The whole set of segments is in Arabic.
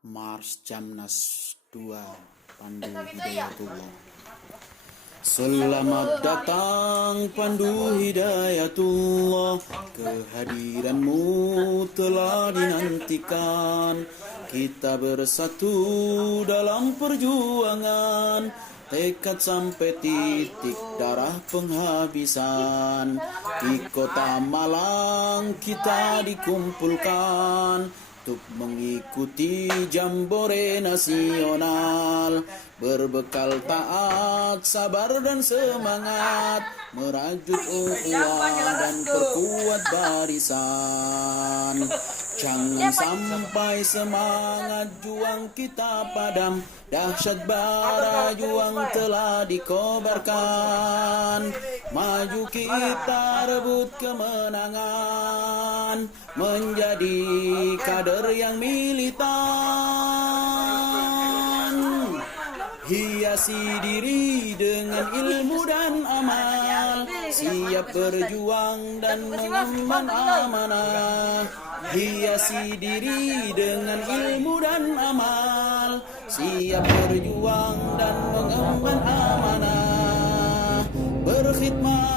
Mars Jamnas 2 Pandu Hidayatullah. Selamat datang Pandu Hidayatullah, kehadiranmu telah dinantikan. Kita bersatu dalam perjuangan, tekad sampai titik darah penghabisan. Di kota Malang kita dikumpulkan untuk mengikuti jambore nasional. Berbekal taat, sabar dan semangat, merajut ukhuwah dan perkuat barisan. Jangan sampai semangat juang kita padam, dahsyat bara juang telah dikobarkan. Maju kita rebut kemenangan, menjadi kader yang militan. Hiasi diri dengan ilmu dan amal, siap berjuang dan mengemban amanah. Hiasi diri dengan ilmu dan amal, siap berjuang dan mengemban amanah. Berkhidmat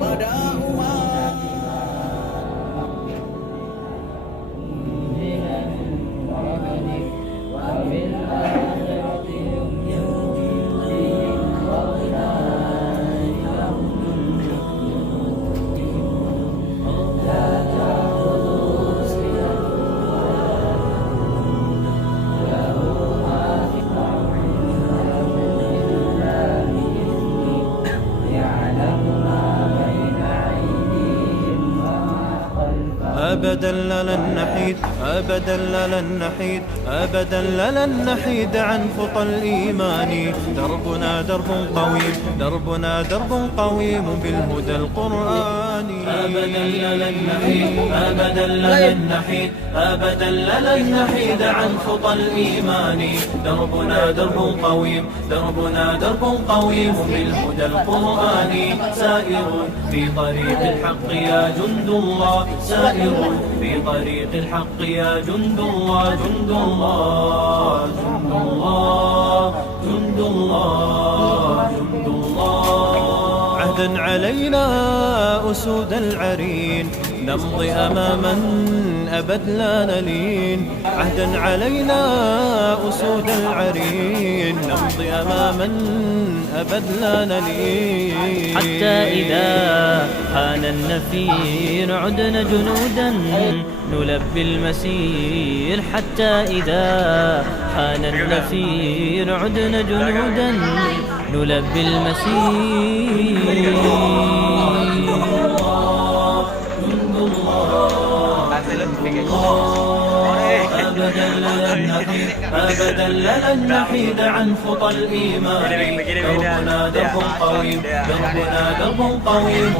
pada umat. أبدا لن نحيد أبدا لن نحيد أبدا لن نحيد عن خطى الإيمان. دربنا درب قويم دربنا درب قويم بالهدى القرآني. أبدا لن نحيد أبدا لن نحيد أبدا لن نحيد عن خطى الإيمان. دربنا درب قويم دربنا درب قويم بالهدى القرآني. سائر في طريق الحق يا جند الله، سائر في طريق الحق يا جند الله، جند الله جند الله جند الله جند الله. عهدا علينا أسود العرين، نمضي أماما أبد لا نلين. عهدا علينا أسود العرين، نمضي أماما أبد لا نلين. حتى إذا حان النفير عدنا جنودا نلبي المسير. حتى إذا حان النفير عدنا جنودا نلبي المسير. أبدا لن نحيد أبدا لن نحيد عن خطى الإيمان. دربنا درب قويم دربنا درب قويم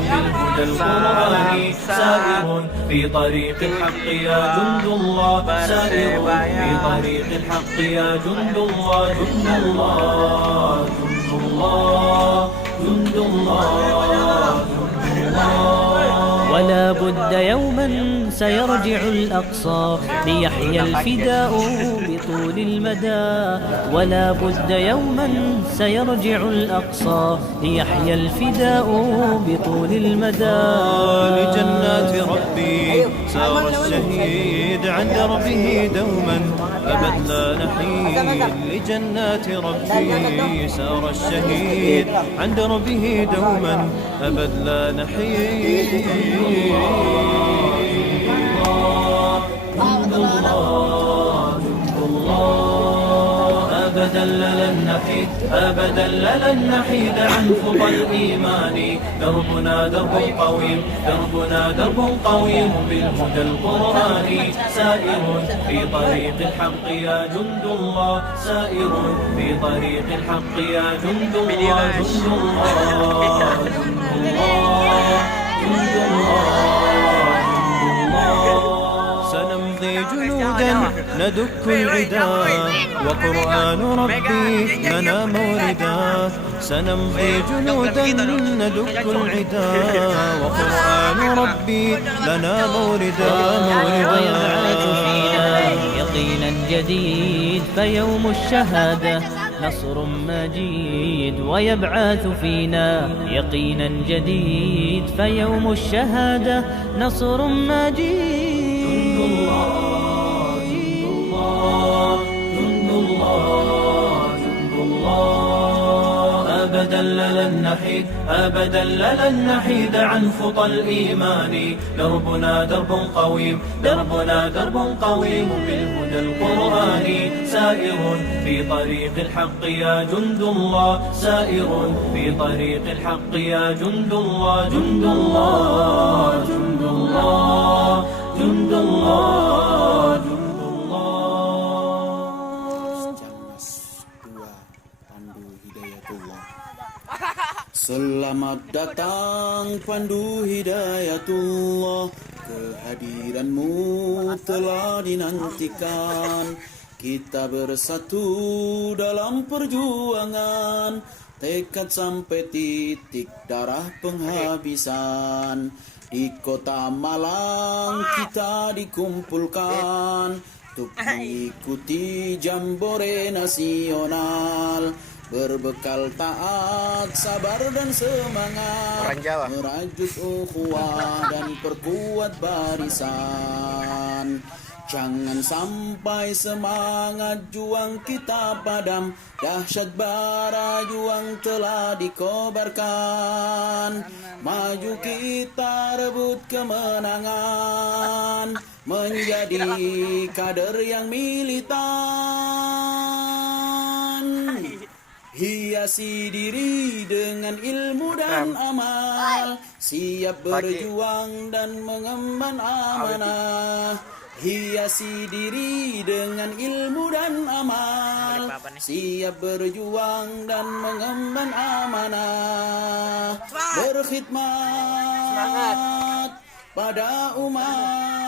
بالهدى القرآني. سائر في طريق الحق يا جند الله، سائر في طريق الحق يا جند الله، جند الله جند الله جند الله جند الله. ولا بد يوما سيرجع الأقصى ليحيى الفداء بطول المدى. ولا بد يوما سيرجع الأقصى ليحيى الفداء بطول المدى. لجنات ربي سار الشهيد عن دربه دوما أبد لا نحيد. لجنات ربي سار الشهيد عن دربه دوما أبد لا نحيد. أبدا لن نحيد أبدا لن نحيد عن خطى الإيمان. دربنا درب قويم دربنا درب قويم بالهدى القرآني. سائر في طريق الحق يا جند الله، سائر في طريق الحق يا جند الله، جند الله جند الله جند الله. سنمضي جنودا ندك العدا، وقرآن ربي لنا موردا. سنمضي جنودا ندك العدا، وقرآن ربي لنا موردا. جديد فيوم الشهادة نصر مجيد ويبعث فينا يقينا جديد فيوم الشهادة نصر مجيد. جند الله جند الله جند الله جند الله أبدا لن نحيد أبدا لن نحيد عن خطى الإيمان. دربنا درب قويم دربنا درب قويم بالهدى القرآني سائر في طريق الحق يا جند الله سائر في طريق الحق يا جند الله. جند الله جند الله جند الله جند الله. Jalmas 2 Pandu Hidayatullah. Selamat datang Pandu Hidayatullah, kehadiranmu telah dinantikan. Kita bersatu dalam perjuangan, tekad sampai titik darah penghabisan. Di kota Malang kita dikumpulkan untuk mengikuti jambore nasional. Berbekal taat, sabar dan semangat, merajut ukhuwah dan perkuat barisan. Jangan sampai semangat juang kita padam, dahsyat bara juang telah dikobarkan. Maju kita rebut kemenangan, menjadi kader yang militan. Hiasi diri dengan ilmu dan amal, siap berjuang dan mengemban amanah. Hiasi diri dengan ilmu dan amal, siap berjuang dan mengemban amanah. Berkhidmat pada umat,